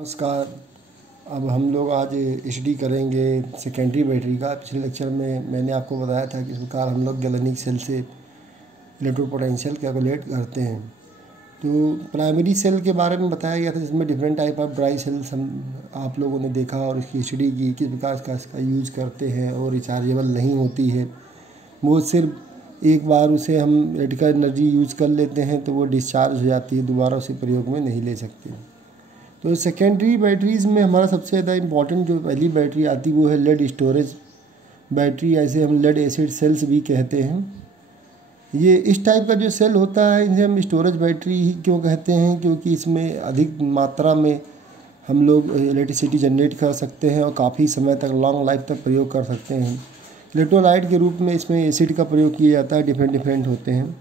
नमस्कार। अब हम लोग आज स्टडी करेंगे सेकेंडरी बैटरी का। पिछले लेक्चर में मैंने आपको बताया था कि इस प्रकार हम लोग गैलेनिक सेल से इलेक्ट्रोड पोटेंशियल कैलकुलेट करते हैं। तो प्राइमरी सेल के बारे में बताया गया था, जिसमें different type of dry cells हम आप लोगों ने देखा और इसकी स्टडी की, किस प्रकार का इसका यूज़ करते हैं और रिचार्जेबल नहीं होती है। वो सिर्फ एक बार उसे हम इलेक्ट्रिकल एनर्जी यूज़ कर लेते हैं तो वो डिस्चार्ज हो जाती है, दोबारा उसे प्रयोग में नहीं ले सकते। तो सेकेंडरी बैटरीज़ में हमारा सबसे ज़्यादा इम्पॉर्टेंट जो पहली बैटरी आती है वो है लेड स्टोरेज बैटरी, ऐसे हम लेड एसिड सेल्स भी कहते हैं। ये इस टाइप का जो सेल होता है इसे हम स्टोरेज बैटरी ही क्यों कहते हैं, क्योंकि इसमें अधिक मात्रा में हम लोग इलेक्ट्रिसिटी जनरेट कर सकते हैं और काफ़ी समय तक लॉन्ग लाइफ तक प्रयोग कर सकते हैं। इलेक्ट्रोलाइट के रूप में इसमें एसिड का प्रयोग किया जाता है, डिफरेंट होते हैं।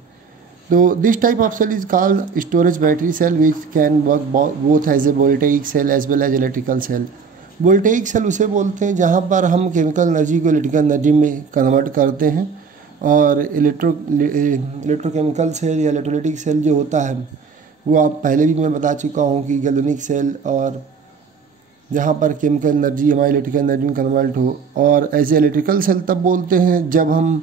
तो this type of cell is called storage battery cell which can work both as a voltaic cell as well as electrical cell. Voltaic cell उसे बोलते हैं जहाँ पर हम केमिकल एनर्जी को इलेक्ट्रिकल एनर्जी में कन्वर्ट करते हैं, और इलेक्ट्रोकेमिकल सेल या इलेक्ट्रोलाइटिक सेल जो होता है वो आप पहले भी मैं बता चुका हूँ कि गैल्वेनिक सेल, और जहाँ पर केमिकल एनर्जी हमारी इलेक्ट्रिकल एनर्जी में कन्वर्ट हो। और एज ए इलेक्ट्रिकल सेल तब बोलते हैं जब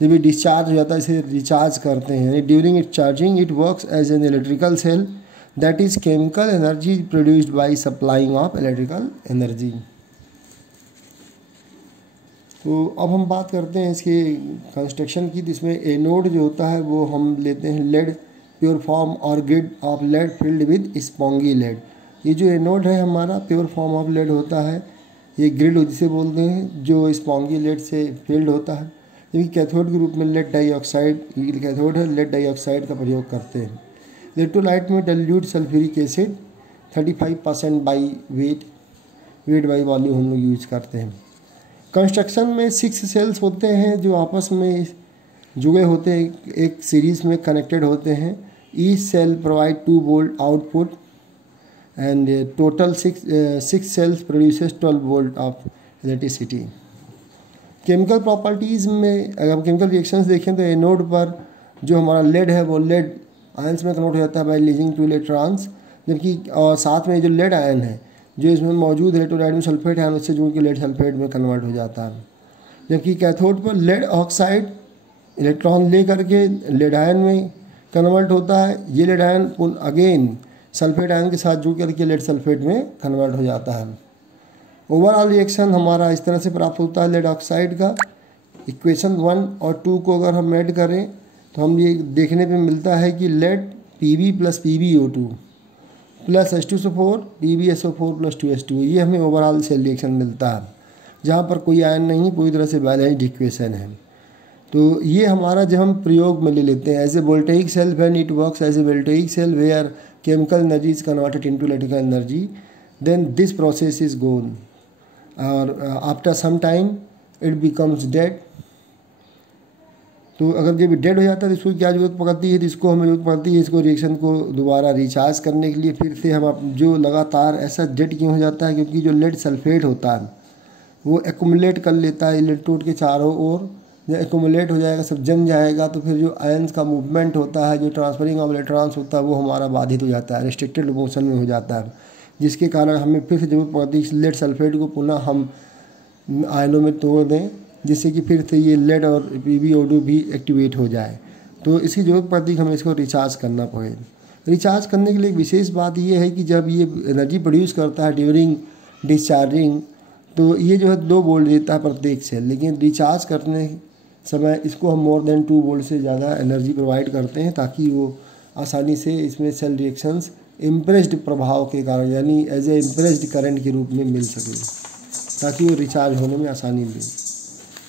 ये डिस्चार्ज हो जाता है, इसे रिचार्ज करते हैं। During it charging it works as an electrical cell that is chemical energy produced by supplying of electrical energy. तो अब हम बात करते हैं इसके कंस्ट्रक्शन की। जिसमें एनोड जो होता है वो हम लेते हैं लेड प्योर फॉर्म और grid of lead filled with spongy lead. ये जो एनोड है हमारा प्योर फॉर्म ऑफ लेड होता है, ये ग्रिड जिसे बोलते हैं, जो स्पॉन्गी लेड से फिल्ड होता है। जबकि कैथोड के रूप में लेड डाइऑक्साइड, कैथोड है, लेड डाइऑक्साइड का प्रयोग करते हैं। इलेक्ट्रोलाइट में dilute sulphuric acid 35% by weight by volume हम लोग यूज करते हैं। कंस्ट्रक्शन में 6 सेल्स होते हैं जो आपस में जुड़े होते हैं, एक सीरीज में कनेक्टेड होते हैं। Each cell provide 2 volt output and total 6 cells produces 12 volt of electricity. Chemical properties में अगर हम केमिकल रिएक्शंस देखें तो एनोड पर जो हमारा लेड है वो लेड आयंस में कन्वर्ट हो जाता है बाय लीजिंग 2 इलेक्ट्रॉन्स, जबकि और साथ में जो लेड आयन है जो इसमें मौजूद इलेक्ट्रोलाइट में सल्फेट आयन उससे जुड़ के लेड सल्फेट में कन्वर्ट हो जाता है। जबकि कैथोड पर लेड ऑक्साइड इलेक्ट्रॉन ले करके लेड आयन में कन्वर्ट होता है। ये lead ion again sulphate ion के साथ जुड़ करके लेड सल्फेट में कन्वर्ट हो जाता है। ओवरऑल रिएक्शन हमारा इस तरह से प्राप्त होता है लेड ऑक्साइड का। इक्वेशन 1 और 2 को अगर हम ऐड करें तो हम ये देखने पे मिलता है कि lead Pb plus PbO2 plus H2SO4 PbSO4 plus 2H2, ये हमें ओवरऑल सेल रिएक्शन मिलता है, जहाँ पर कोई आयन नहीं, पूरी तरह से बैलेंस्ड इक्वेशन है। तो ये हमारा जब हम प्रयोग में ले लेते हैं as a voltaic cell when it works as a voltaic cell where chemical energy is converted into electrical energy, then this process is gone और after some time it becomes dead. तो अगर जब डेड हो जाता है तो इसको क्या जरूरत पड़ती है, तो इसको हमें जरूरत पड़ती है इसको रिएक्शन को दोबारा रिचार्ज करने के लिए। फिर से हम जो लगातार ऐसा डेड क्यों हो जाता है, क्योंकि जो लेड सल्फेट होता है वो एक्यूमुलेट कर लेता है इलेक्ट्रोड के चारों ओर। जब एक्यूमुलेट हो जाएगा, सब जम जाएगा, तो फिर जो आयंस का मूवमेंट होता है, जो ट्रांसफरिंग ऑफ इलेक्ट्रॉन्स होता है, वो हमारा बाधित हो जाता है, रिस्ट्रिक्टेड मोशन में हो जाता है, जिसके कारण हमें फिर से जरूरत पड़ती है लेड सल्फेट को पुनः हम आयनों में तोड़ दें, जिससे कि फिर से ये लेड और PbO2 भी एक्टिवेट हो जाए। तो इसकी ज़रूरत पड़ती है कि हमें इसको रिचार्ज करना पड़े। रिचार्ज करने के लिए एक विशेष बात ये है कि जब ये एनर्जी प्रोड्यूस करता है ड्यूरिंग डिस्चार्जिंग, तो ये जो है 2 वोल्ट देता है प्रत्येक सेल, लेकिन रिचार्ज करने समय इसको हम मोर देन 2 वोल्ट से ज़्यादा एनर्जी प्रोवाइड करते हैं, ताकि वो आसानी से इसमें सेल रिएक्शंस इम्प्रेस्ड प्रभाव के कारण, यानी एज ए इम्प्रेस्ड करंट के रूप में मिल सके, ताकि वो रिचार्ज होने में आसानी मिले।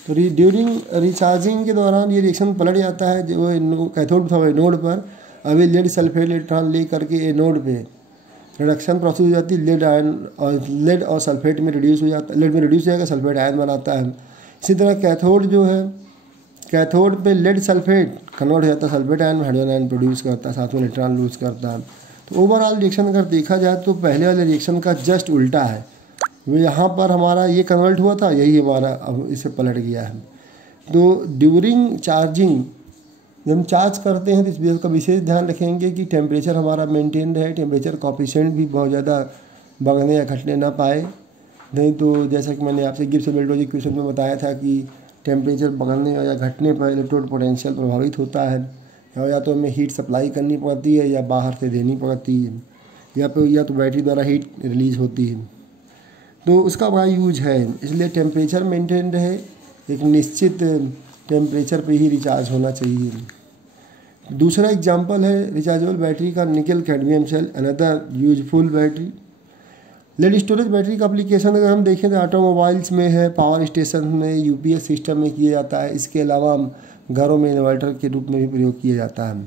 तो ड्यूरिंग रिचार्जिंग के दौरान ये रिएक्शन पलट जाता है, जो कैथोड था एनोड पर, अभी लेड सल्फेट इलेक्ट्रॉन ले करके एनोड पे रिडक्शन प्रोसेस हो जाती है, लेड और सल्फेट में रिड्यूस हो जाता है, लेड में रिड्यूस हो जाएगा, सल्फेट आयन बनाता है। इसी तरह कैथोड जो है, कैथोड पे लेड सल्फेट कन्वर्ट हो जाता है सल्फेट आयन में, हाइड्रोजन आयन प्रोड्यूस करता है, साथ में इलेक्ट्रॉन लूज करता है। तो ओवरऑल रिएक्शन अगर देखा जाए तो पहले वाले रिएक्शन का जस्ट उल्टा है। वो यहाँ पर हमारा ये कन्वर्ट हुआ था, यही हमारा अब इसे पलट गया है। तो ड्यूरिंग चार्जिंग जब हम चार्ज करते हैं तो इस बात का विशेष ध्यान रखेंगे कि टेम्परेचर हमारा मेंटेन रहे। टेम्परेचर कोएफिशिएंट भी बहुत ज़्यादा बढ़ने या घटने ना पाए। नहीं तो जैसा कि मैंने आपसे गिब्स बेल्टोज इक्वेशन में बताया था कि टेम्परेचर बढ़ने या घटने पर इलेक्ट्रोड पोटेंशियल प्रभावित होता है, या तो हमें हीट सप्लाई करनी पड़ती है या बाहर से देनी पड़ती है, या तो बैटरी द्वारा हीट रिलीज होती है। तो उसका बड़ा यूज है, इसलिए टेम्परेचर मेंटेन रहे, एक निश्चित टेम्परेचर पे ही रिचार्ज होना चाहिए। दूसरा एग्जांपल है रिचार्जेबल बैटरी का, nickel cadmium cell, another useful battery. Lead storage battery का एप्लीकेशन अगर हम देखें तो ऑटोमोबाइल्स में है, पावर स्टेशन में, यूपीएस सिस्टम में किया जाता है। इसके अलावा घरों में इन्वर्टर के रूप में भी प्रयोग किया जाता है।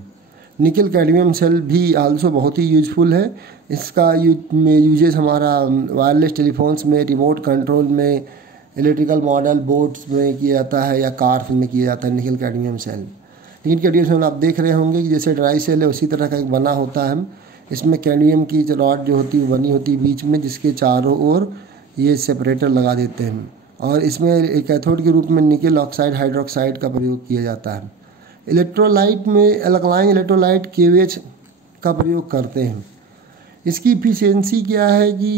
निकल कैडमियम सेल भी आल्सो बहुत ही यूजफुल है। इसका यूजेस हमारा वायरलेस टेलीफोन्स में, रिमोट कंट्रोल में, इलेक्ट्रिकल मॉडल बोर्ड्स में किया जाता है या कार्स में किया जाता है nickel cadmium cell. Nickel cadmium cell आप देख रहे होंगे कि जैसे ड्राई सेल है उसी तरह का एक बना होता है। इसमें कैडमियम की जो रॉड जो होती है बनी होती है बीच में, जिसके चारों ओर ये सेपरेटर लगा देते हैं, और इसमें एक कैथोड के रूप में निकल ऑक्साइड हाइड्रोक्साइड का प्रयोग किया जाता है। इलेक्ट्रोलाइट में एल्कलाइन इलेक्ट्रोलाइट KVH का प्रयोग करते हैं। इसकी इफिशियंसी क्या है कि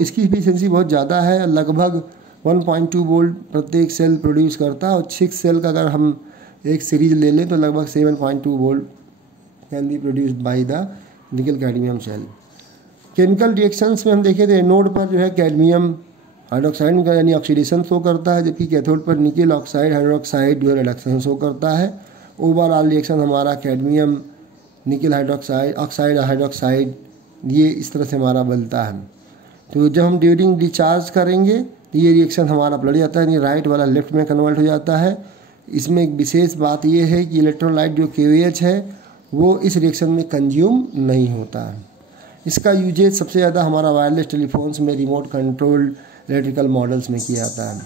इसकी इफिशियंसी बहुत ज़्यादा है, लगभग 1.2 वोल्ट प्रत्येक सेल प्रोड्यूस करता है, और 6 सेल का अगर हम एक सीरीज ले लें तो लगभग 7.2 volt can be produced by the nickel cadmium cell. Chemical reactions में हम देखें तो एनोड पर जो है कैडमियम हाइड्रोक्साइड का यानी ऑक्सीडेशन शो करता है, जबकि कैथोड पर निकल ऑक्साइड हाइड्रोक्साइड जो रिडक्शन शो करता है। ओवरऑल रिएक्शन हमारा कैडमियम निकल हाइड्रोक्साइड ऑक्साइड हाइड्रोक्साइड ये इस तरह से हमारा बनता है। तो जब हम ड्यूरिंग डिस्चार्ज करेंगे तो ये रिएक्शन हमारा पलट जाता है, यानी राइट वाला लेफ्ट में कन्वर्ट हो जाता है। इसमें एक विशेष बात ये है कि इलेक्ट्रोलाइट जो KVH है वो इस रिएक्शन में कंज्यूम नहीं होता है। इसका यूजेज सबसे ज़्यादा हमारा वायरलेस टेलीफोन्स में, रिमोट कंट्रोल्ड इलेक्ट्रिकल मॉडल्स में किया जाता है।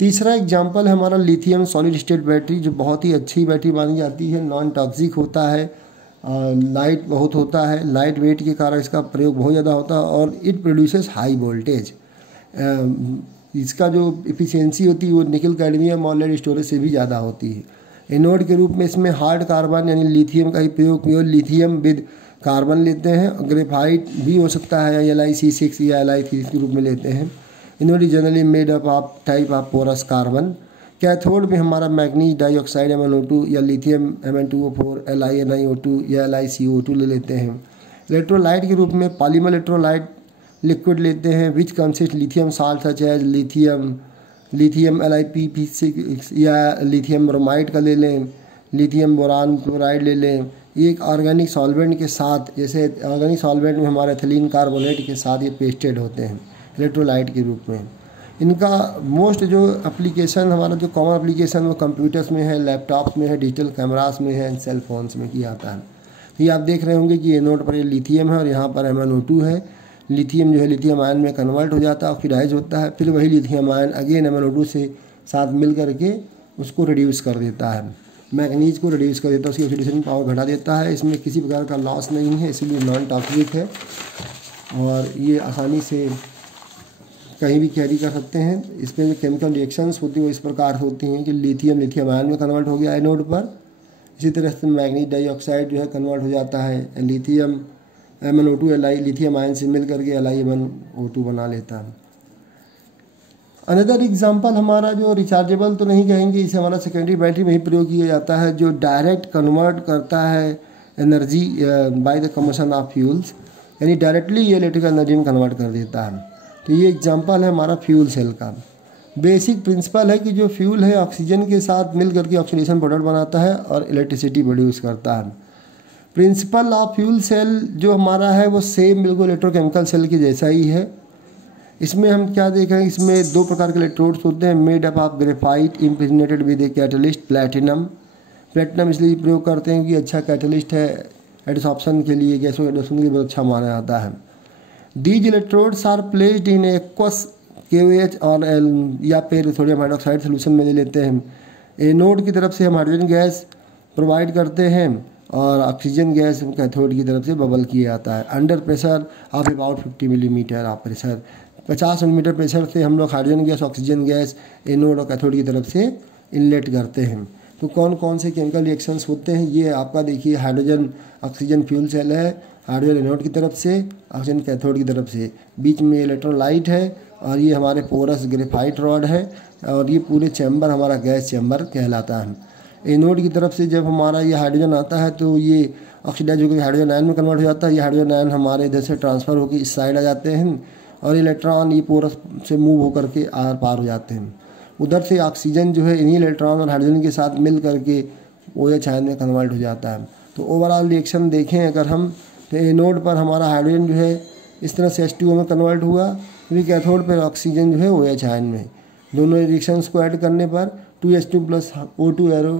तीसरा एग्जांपल है हमारा लिथियम सॉलिड स्टेट बैटरी, जो बहुत ही अच्छी बैटरी मानी जाती है, नॉन टॉक्सिक होता है, लाइट बहुत होता है, लाइट वेट के कारण इसका प्रयोग बहुत ज़्यादा होता है, और इट प्रोड्यूसेस हाई वोल्टेज। इसका जो इफिशियंसी होती है वो निकल कैडमियम और लेड स्टोरेज से भी ज़्यादा होती है। एनोड के रूप में इसमें हार्ड कार्बन यानी लिथियम का ही प्रयोग, प्योर लिथियम विद कार्बन लेते हैं। ग्रेफाइट भी हो सकता है, LiC6 या Li3 के रूप में लेते हैं। Anode is generally made up of type of porous carbon. Cathode में हमारा मैग्नीज डाइऑक्साइड MnO2 या लिथियम Mn2O4 LiNiO2 या LiCO2 ले लेते हैं। इलेक्ट्रोलाइट के रूप में पॉलीमर इलेक्ट्रोलाइट लिक्विड लेते हैं which consist lithium salt such as lithium LiPp6 या लिथियम ब्रोमाइड का ले लें, लिथियम बोरान क्लोराइड ले लें। ये एक ऑर्गेनिक सॉल्वेंट के साथ, जैसे ऑर्गेनिक सॉल्वेंट में हमारे एथिलीन कार्बोनेट के साथ ये पेस्टेड होते हैं इलेक्ट्रोलाइट के रूप में। इनका मोस्ट जो एप्लीकेशन हमारा जो कॉमन एप्लीकेशन वो कंप्यूटर्स में है, लैपटॉप्स में है, डिजिटल कैमरास में है, सेल फोन्स में किया जाता है। तो ये आप देख रहे होंगे कि एनोड पर ये लिथियम है और यहाँ पर MnO2 है। लिथियम जो है लिथियम आयन में कन्वर्ट हो जाता है, ऑक्सीडाइज होता है, फिर वही लिथियम आयन अगेन MnO2 से साथ मिल करके उसको रिड्यूस कर देता है, मैग्नीज को रिड्यूस कर देता है, उसकी ऑक्सीडेशन पावर घटा देता है। इसमें किसी प्रकार का लॉस नहीं है, इसलिए नॉन टॉक्सिक है और ये आसानी से कहीं भी कैरी कर सकते हैं। इसमें जो केमिकल रिएक्शंस होती हैं वो इस प्रकार होती हैं कि लिथियम आयन में कन्वर्ट हो गया एनोड पर, इसी तरह से मैग्नीज डाइऑक्साइड जो है कन्वर्ट हो जाता है लिथियम MnO2 लिथियम आयन से मिल करके LiMnO2 बना लेता है। अनदर एग्जांपल हमारा जो रिचार्जेबल तो नहीं कहेंगे, इसे हमारा सेकेंडरी बैटरी में ही प्रयोग किया जाता है, जो डायरेक्ट कन्वर्ट करता है energy by the combustion of fuels, यानी डायरेक्टली ये इलेक्ट्रिकल एनर्जी में कन्वर्ट कर देता है। तो ये एग्जांपल है हमारा फ्यूल सेल का। बेसिक प्रिंसिपल है कि जो फ्यूल है ऑक्सीजन के साथ मिल करके ऑक्सीडेशन प्रोडक्ट बनाता है और इलेक्ट्रिसिटी प्रोड्यूस करता है। प्रिंसिपल ऑफ फ्यूल सेल जो हमारा है वो सेम बिल्कुल इलेक्ट्रोकेमिकल सेल के जैसा ही है। इसमें हम क्या देख रहे हैं, इसमें दो प्रकार के इलेक्ट्रोड्स होते हैं, made up of graphite impregnated with a catalyst platinum. Platinum इसलिए प्रयोग करते हैं कि अच्छा कैटलिस्ट है, एडिसॉर्प्शन के लिए, गैसों के एडिसॉर्प्शन के लिए बहुत अच्छा माना जाता है। These electrodes are placed in aqueous KOH और या फिर सोडियम हाइड्रोक्साइड सोल्यूशन में ले लेते हैं। एनोड की तरफ से हम हाइड्रोजन गैस प्रोवाइड करते हैं और ऑक्सीजन गैस कैथोड की तरफ से बबल किया जाता है under pressure of about 50 millimetre of pressure. 50 millimetre pressure से हम लोग hydrogen gas oxygen gas anode और कैथोड की तरफ से इनलेट करते हैं। तो कौन कौन से केमिकल रिएक्शंस होते हैं ये आपका देखिए, हाइड्रोजन ऑक्सीजन फ्यूल सेल है हाइड्रोजन एनोड की तरफ से, ऑक्सीजन कैथोड की तरफ से। बीच में इलेक्ट्रोलाइट है और ये हमारे पोरस ग्रेफाइट रॉड है और ये पूरे चैम्बर हमारा गैस चैम्बर कहलाता है। एनोड की तरफ से जब हमारा ये हाइड्रोजन आता है तो ये ऑक्सीडाइज होकर हाइड्रोजन आयन में कन्वर्ट हो जाता है। ये हाइड्रोजन आयन हमारे इधर से ट्रांसफ़र होकर इस साइड आ जाते हैं और इलेक्ट्रॉन ये पोरस से मूव होकर के आर पार हो जाते हैं। उधर से ऑक्सीजन जो है इन्हीं इलेक्ट्रॉन और हाइड्रोजन के साथ मिल करके OH आयन में कन्वर्ट हो जाता है। तो ओवरऑल रिएक्शन देखें अगर हम, तो एनोड पर हमारा हाइड्रोजन जो है इस तरह से H2O में कन्वर्ट हुआ, फिर कैथोड पर ऑक्सीजन जो है OH आयन में। दोनों रिएक्शंस को ऐड करने पर 2H2 + O2 एरो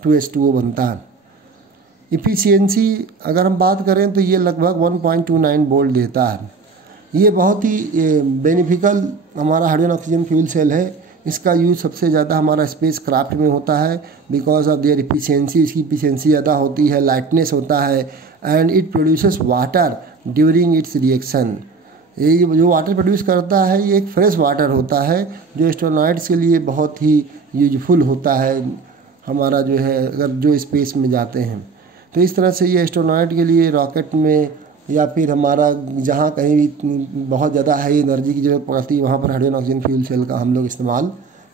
2H2O बनता है। इफ़िशियंसी अगर हम बात करें तो ये लगभग 1.29 वोल्ट देता है। ये बहुत ही बेनिफिकल हमारा हाइड्रोजन ऑक्सीजन फ्यूल सेल है। इसका यूज़ सबसे ज़्यादा हमारा स्पेस क्राफ्ट में होता है बिकॉज ऑफ देयर इफिशियंसी। इसकी इफिशियंसी ज़्यादा होती है, लाइटनेस होता है and it produces water during its reaction. ये जो वाटर प्रोड्यूस करता है ये एक फ्रेश वाटर होता है जो एस्ट्रोनॉट्स के लिए बहुत ही यूजफुल होता है हमारा जो है अगर जो स्पेस में जाते हैं। तो इस तरह से ये एस्ट्रोनॉट के लिए रॉकेट में या फिर हमारा जहाँ कहीं भी बहुत ज़्यादा हाई एनर्जी की ज़रूरत पड़ती है वहाँ पर हाइड्रोजन ऑक्सीजन फ्यूल सेल का हम लोग इस्तेमाल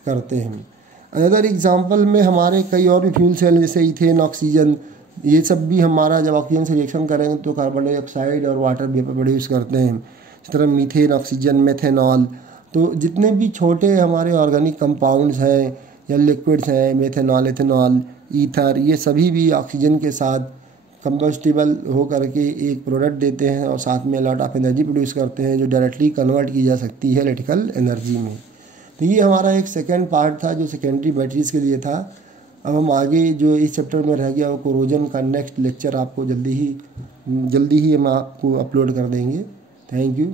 करते हैं। अदर एग्जांपल में हमारे कई और भी फ्यूल सेल जैसे इथेन, ऑक्सीजन, ये सब भी हमारा जब ऑक्सीजन से रिएक्शन करेंगे तो कार्बन डाइऑक्साइड और वाटर वेपर प्रोड्यूस करते हैं। इस तरह मीथेन, ऑक्सीजन, मेथेनॉल, तो जितने भी छोटे हमारे ऑर्गेनिक कंपाउंड्स हैं या लिक्विड्स हैं, मेथेनॉल, एथेनॉल, ईथर, ये सभी भी ऑक्सीजन के साथ कंबस्टिबल हो करके एक प्रोडक्ट देते हैं और साथ में लॉट ऑफ एनर्जी प्रोड्यूस करते हैं जो डायरेक्टली कन्वर्ट की जा सकती है इलेक्ट्रिकल एनर्जी में। तो ये हमारा एक सेकेंड पार्ट था जो सेकेंडरी बैटरीज़ के लिए था। अब हम आगे जो इस चैप्टर में रह गया वो कोरोजन का नेक्स्ट लेक्चर आपको जल्दी ही हम आपको अपलोड कर देंगे। Thank you.